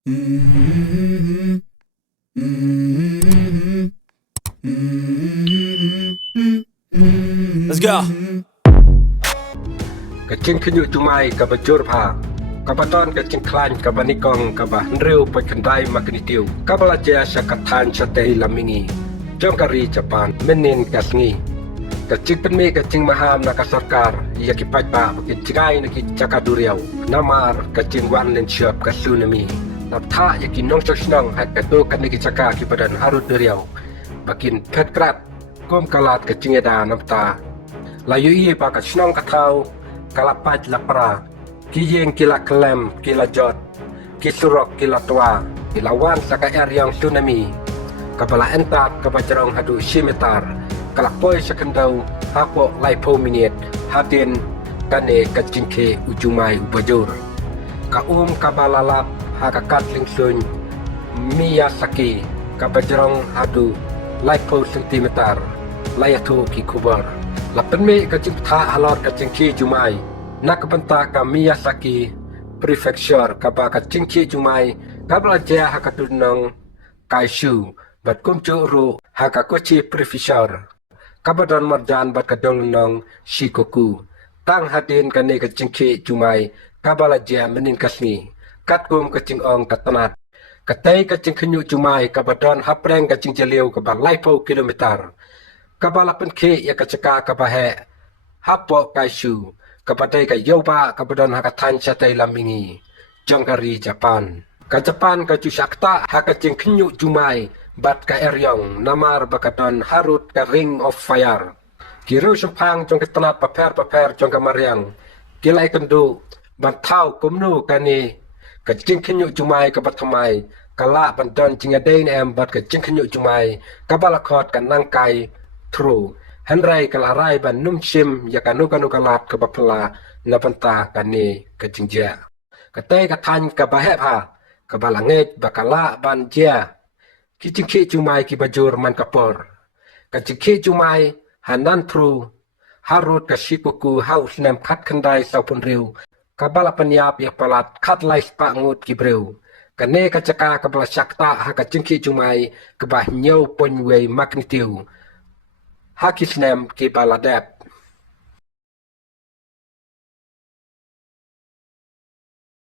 Let's go. Kecing kenyu cumai ka bajur pha kabaton kecing klan ka banikong ka ba nriu pa kendai maknitiu ka balaja syakatan syatei lamingi jongkari Japan menin kasngi kecing penmi kecing maham na ka sarkar ia ki patpa kecigai na ki cakaduriau namar kecing wan len syap ka tsunami naptha ya ki nong chosnong hat ka to kan ki caka ki badan harut duriau bakin petkrat kom kalat kecing eda napta layu ie pa ka snong ka thau kalapat lapra kijeng kila kelem kila jot kisurok kila tua kilawan saka yang tsunami kapala entat kapajarong hadu simetar kalapoi sakendau hapo laipo minit hadin kane kacingke ujumai ubajur kabalalap hakakat lingsun Miyazaki kapajarong hadu laipo sentimeter layatu ki kubar lapen me kacing tha halor kacing ki jumai nak benta ka Miyazaki prefecture kaba kacing ki jumai kabla ja hakatunong kaishu bat kumcu ru hakakochi prefecture kabadon marjan bat kadolnong Shikoku tang hadin kane kacing ki jumai kabala ja menin kasni katkum kacing ong katanat katai kacing kenyu jumai kabadon hapreng kacing jaliu kaba laipo kilometer kabala penke ya kacaka kabahe hapo kaishu kapadai ka yoba kabadon hakatan chatai lamingi jongkari Japan ka Japan ka chusakta hakacing kenyu jumai bat ka eryong namar bakadon harut ka ring of fire kiru sempang jong ketanat paper jong kamariang kilai kendu bantau kumnu kani kacing kenyu jumai ka bathamai kala bandon cingadain em bat kacing kenyu jumai kabalakot ka nangkai True, Henry kalarai ban numshim ya kanu kalat ke bapela na banta kani kejingja. Katai katan ke bahepha ke balanget bakala ban jia. Kicingki cumai ki bajur man kapor. Kicingki cumai hanan true harut ke Shikoku haus nem kat kendai saupun riu. Kabala penyap ya palat kat lais pak ngut ki breu. Kane kacaka kabala syakta ha kicingki cumai ke bah nyau ponwei magnitiu. Hakisnem ki baladep